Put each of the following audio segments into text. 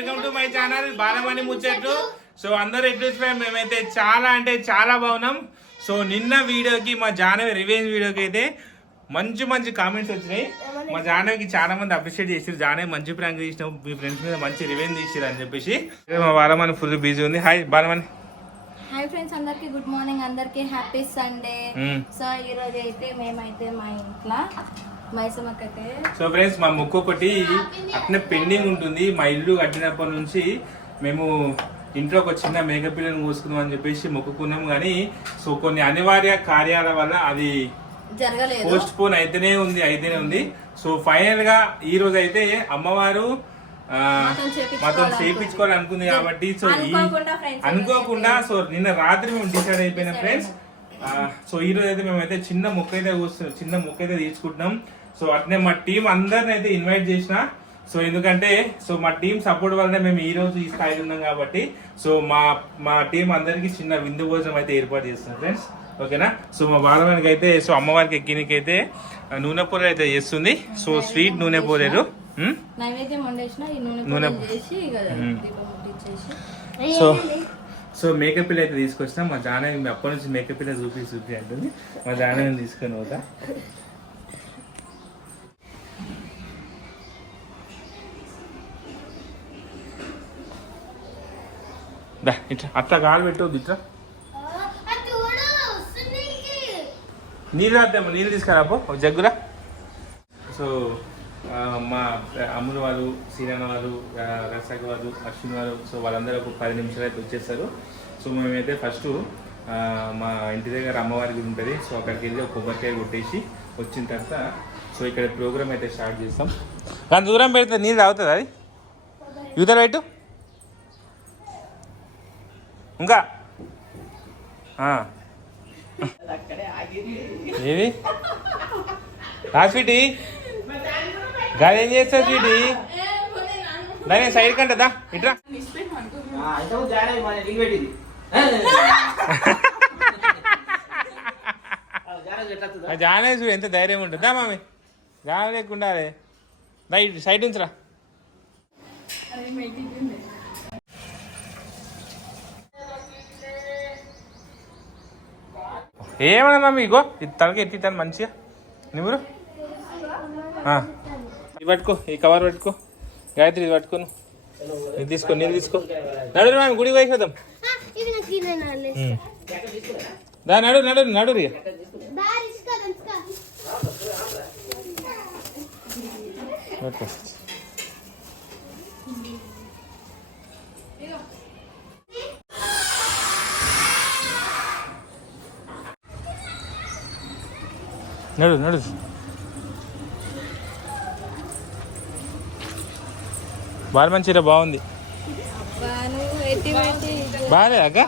Welcome to my channel Balamani ముచ్చట్లు. So అందరూ ఎట్లా మేమైతే చాలా అంటే చాలా బాగున్నాం. సో నిన్న వీడియోకి మా జానవి రివెంజ్ వీడియోకి అయితే మంచి మంచి కామెంట్స్ వచ్చినాయి. మా జానవికి చాలా మంది అప్రిషియేట్ చేసారు. జానవి మంచి ప్రాంక్ తీసినావు, మీ ఫ్రెండ్స్ మీద మంచి రివెంజ్ తీసారు అని చెప్పేసి. మా బాలమణి ఫుల్ బిజీ ఉంది. హాయ్ బాలమణి. హాయ్ ఫ్రెండ్స్, అందరికి గుడ్ మార్నింగ్, అందరికి హ్యాపీ సండే. సో ఈ రోజు అయితే మేమైతే మా ఇంట్లో మైసమ్మకైతే సో ఫ్రెండ్స్ మా మొక్కు ఒకటి అట్నే పెండింగ్ ఉంటుంది. మా ఇల్లు కట్టినప్పటి నుంచి మేము ఇంట్లో ఒక చిన్న మేకప్ పిల్లని కోసుకుందాం అని చెప్పేసి మొక్కుకున్నాం. కానీ సో కొన్ని అనివార్య కార్యాల వల్ల అది జరగలేదు, పోస్ట్ పోన్ అయితేనే ఉంది. సో ఫైనల్ గా ఈ రోజు అయితే అమ్మవారు మాతో చేయించుకోవాలనుకుంది కాబట్టి సో అనుకోకుండా సో నిన్న రాత్రి మేము డిసైడ్ అయిపోయిన ఫ్రెండ్స్. సో ఈ రోజు అయితే మేమైతే చిన్న మొక్క అయితే తీసుకుంటున్నాం. సో అట్నే మా టీం అందరిని అయితే ఇన్వైట్ చేసిన. సో ఎందుకంటే సో మా టీం సపోర్ట్ వల్లనే మేము ఈ రోజు ఈ స్థాయిలో ఉన్నాం కాబట్టి సో మా టీం అందరికి చిన్న విందు భోజనం అయితే ఏర్పాటు చేస్తున్నాం ఫ్రెండ్స్. ఓకేనా. సో మా బాలవానికి అయితే సో అమ్మవారికి ఎక్కినికి అయితే నూనె పూర అయితే చేస్తుంది. సో స్వీట్ నూనె పూరేలు సో మేకప్ పిల్ల అయితే తీసుకొచ్చినా. మా జానవి అప్పటి నుంచి మేకప్ పిల్ల చూపి అంటుంది. మా జానవిని తీసుకొని పోతా. ఇట్లా అట్లా కాలు పెట్టవద్దు. ఇట్లా నీళ్ళు తీసుకురాపో ఒక జగ్గురా. సో మా అమ్ములు వాళ్ళు, సీనన్న వాళ్ళు, రసాక్ వాళ్ళు, అశ్విన్ వాళ్ళు, సో వాళ్ళందరూ ఒక 10 నిమిషాలు అయితే వచ్చేస్తారు. సో మేమైతే ఫస్ట్ మా ఇంటి దగ్గర అమ్మవారి గుడి ఉంటుంది. సో అక్కడికి వెళ్ళి ఒక కొబ్బరికాయ కొట్టేసి వచ్చిన తర్వాత సో ఇక్కడ ప్రోగ్రామ్ అయితే స్టార్ట్ చేస్తాం. దాని దూరం పెడితే నీళ్ళు తాగుతుంది. అది యూతర పెట్టు ఇంకా ఏవి స్వీటీ గాలి ఏం చేస్తావు స్వీటీ? దాని సైడ్ కంటదా ఇట్రా. జానే చూడు ఎంత ధైర్యం ఉంటుందా మామి. జాన లేకుండా సైడ్ ఉంచరా. ఏమన్నా మీకో ఇది తలకి ఎత్తితాను మంచిగా. నువ్వు ఇది పట్టుకో, ఈ కవర్ పట్టుకో. గాయత్రి ఇది పట్టుకోను, ఇది తీసుకో, నీళ్ళు తీసుకో. నడు మేము గుడికి వేసేద్దాం. నడు ఇక పట్టుకో. నడు బాగా మంచిగా బాగుంది. బాగాలేదు అక్క.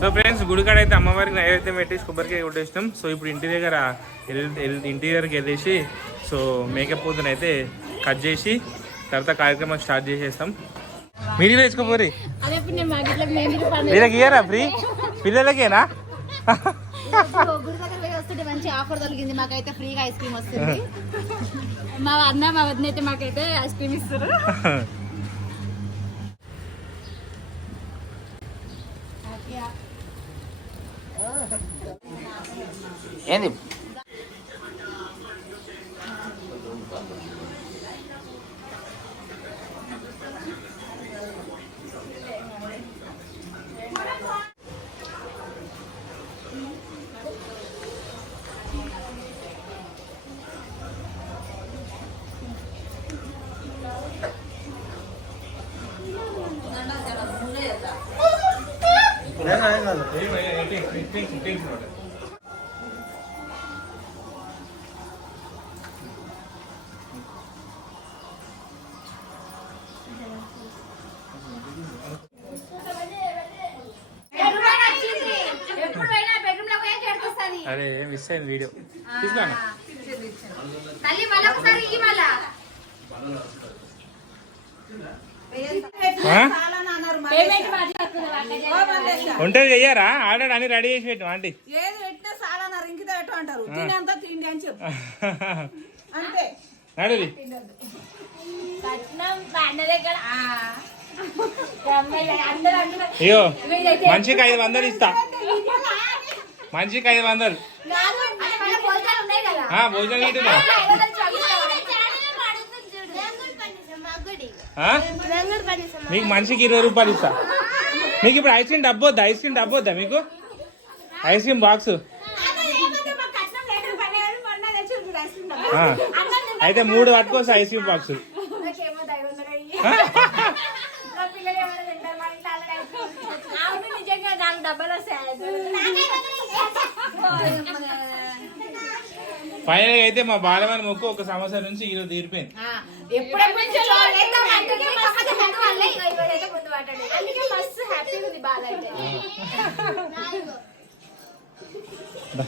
సో ఫ్రెండ్స్ గుడికాడ అయితే అమ్మవారికి నైవేద్యం పెట్టేసి కొబ్బరికాయ కొట్టేసినాం. సో ఇప్పుడు ఇంటి దగ్గరికి వెళ్ళేసి సో మేకప్ పూతను అయితే కట్ చేసి తర్వాత కార్యక్రమం స్టార్ట్ చేసేస్తాం. మీరు వేసుకోపోరి వీళ్ళకి ఇయ్యారా ఫ్రీ? పిల్లలకేనా? మంచి ఆఫర్ దొరికింది మాకైతే, ఫ్రీగా ఐస్ క్రీమ్ వస్తుంది. మా అన్న మా వదిన అయితే మాకైతే ఐస్ క్రీమ్ ఇస్తారు. ఏంది అరే మిస్ అయింది వీడియో. తీసుకున్నా ఉంటుంది చెయ్యారా ఆర్డర్ అని రెడీ చేసి పెట్టు ఆంటీ నడు అయ్యో మనిషికి 500 ఇస్తా, మనిషికి 500. భోజనం నీటున్నా మీకు మనిషికి 20 రూపాయలు ఇస్తా. మీకు ఇప్పుడు ఐస్ క్రీమ్ డబ్బొద్దా? ఐస్ క్రీమ్ డబ్బొద్దా మీకు? ఐస్ క్రీమ్ బాక్స్ అయితే 3 పట్టుకోవచ్చు ఐస్ క్రీమ్ బాక్స్. ఫైనల్ అయితే మా బాలమని మొక్కు ఒక సంవత్సరం నుంచి ఈరోజు తీరిపోయింది.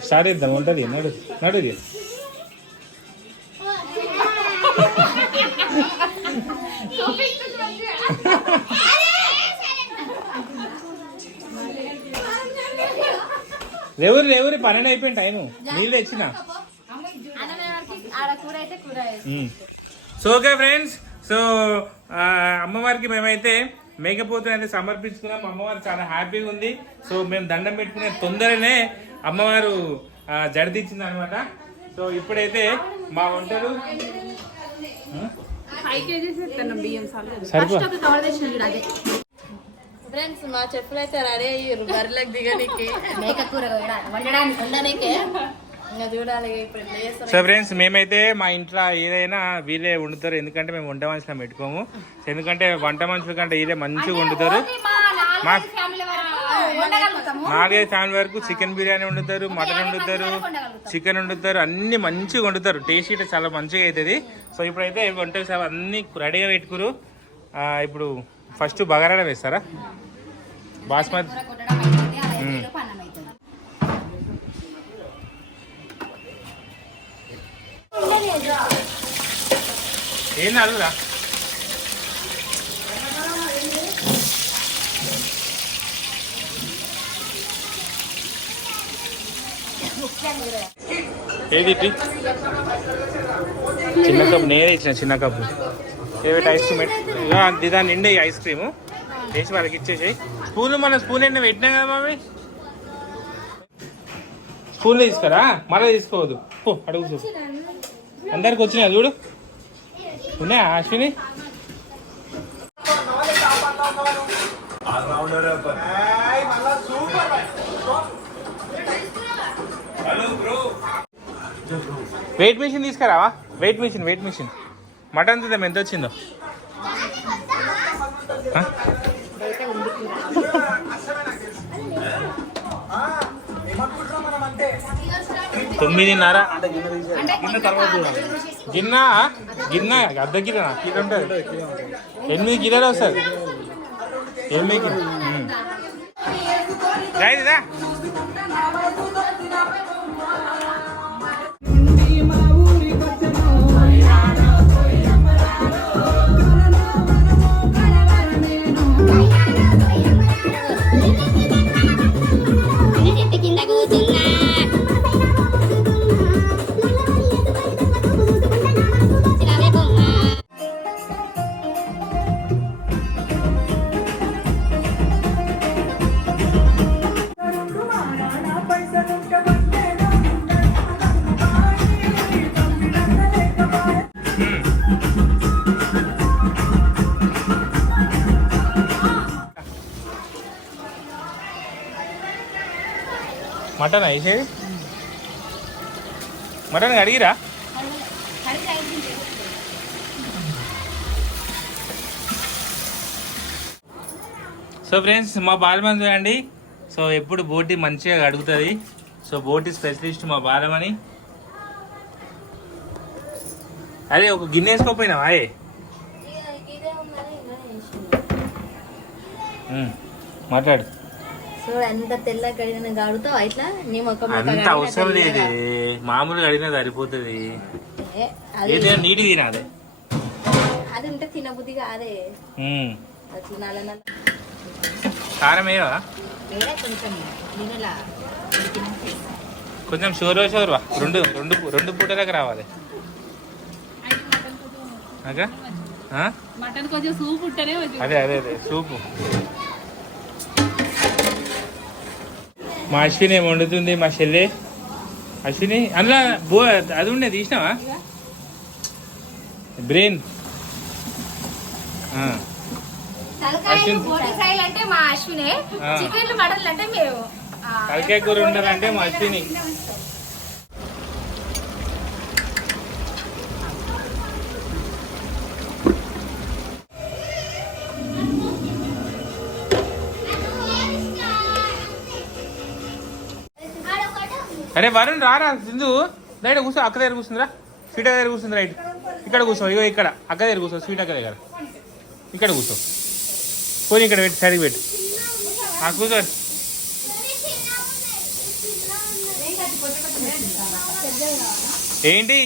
స్టార్ట్ చేద్దాం. ఉంటుంది నడు నడుది. రేవురి పన్నెండు అయిపోయింది టైం. నీళ్ళు తెచ్చిన. సో ఓకే ఫ్రెండ్స్, సో అమ్మవారికి మేమైతే మేకపోతుని అయితే సమర్పించుకున్నాం. అమ్మవారు చాలా హ్యాపీగా ఉంది. సో మేము దండం పెట్టుకునే తొందరనే అమ్మవారు జడిదిచ్చింది అనమాట. సో ఇప్పుడైతే మా వంటలు ఫ్రెండ్స్ మా చెప్పులు అయితే రెడీ అయ్యారు బర్రెలకు దిగడానికి, మేక కూర వండడానికి. చూడాలి ఇప్పుడు ఎట్లా చేస్తారు. సో ఫ్రెండ్స్ మేమైతే మా ఇంట్లో ఏదైనా వీళ్ళే వండుతారు, ఎందుకంటే మేము వంట మనుషులు పెట్టుకోము. ఎందుకంటే వంట మనుషుల కంటే వీళ్ళే మంచిగా వండుతారు. 4-5 ఫ్యామిలీ వరకు చికెన్ బిర్యానీ వండుతారు, మటన్ వండుతారు, చికెన్ వండుతారు, అన్ని మంచిగా వండుతారు. టేస్ట్ అయితే చాలా మంచిగా అవుతుంది. సో ఇప్పుడైతే వంటలు సార్ అన్ని రెడీగా పెట్టుకురు. ఇప్పుడు ఫస్ట్ బగారా వేస్తారా? బాస్మతి ఏంది అడుగురా? ఏది చిన్న కప్పు నేనే ఇచ్చిన, చిన్న కప్పు. ఏమిటి ఐస్ క్రీమ్ దాని నిండే ఐస్ క్రీము వేసి వాళ్ళకి ఇచ్చేసాయి. స్పూన్ మన స్పూన్ ఎండ పెట్టినా కదా మావి. స్పూన్లో తీసుకురా, మళ్ళీ తీసుకోవద్దు. అడుగు అందరికి వచ్చినా చూడు. ఉన్నాయా అశ్విని? వెయిట్ మిషన్ తీసుకురావా? వెయిట్ మిషన్ మటన్ తిద్దాం ఎంత వచ్చిందో. 9:30. గిన్నె అర్ధ కిలో ఉంటుంది. 8 కిలోలు వస్తుంది. 8 కిలో రైదా. మటన్ వేసేది, మటన్ అడిగిరా? సో ఫ్రెండ్స్ మా బాలమని చూడండి. సో ఎప్పుడు బోటి మంచిగా అడుగుతుంది. సో బోటి స్పెషలిస్ట్ మా బాలమని. అదే ఒక గిన్నె వేసుకోపోయినావా? మాట్లాడు. సో ఎంత తెల్లగా కడిగిన గాడుతో ఇట్లా నీ ముఖం అంత అవసరం లేదు, మామూలుగా అడిగినా సరిపోతుంది. ఏదైనా నీటి తినాలి. అది ఉంటే తినబుద్ధి కాదే అట్లా నల్ల కారం వేయవా కొంచెం షోర్వా రెండు రెండు రెండు పూటలకు రావాలి మటన్ కొంచెం సూప్ ఉంటేనే అదే అదే అదే సూపు. మా అశ్విని ఏమి వండుతుంది మా చెల్లి అశ్విని అందులో అది ఉండే తీసినావా బ్రెయిన్ అంటే మా అశ్వినే చికెన్లు మటన్లు అంటే మేము తలకాయ కూర ఉండాలంటే మా అశ్విని. అరే వరుణ్ రారా సింధు రైట్ కూర్చో అక్క దగ్గర కూర్చుందిరా స్వీట్ దగ్గర కూర్చుంది రైట్ ఇక్కడ కూర్చో ఇగో ఇక్కడ అక్క దగ్గర కూర్చో స్వీట్ అక్క దగ్గర ఇక్కడ కూర్చో పోనీ ఇక్కడ పెట్టి సరిగి పెట్టు కూర్చో. ఏంటి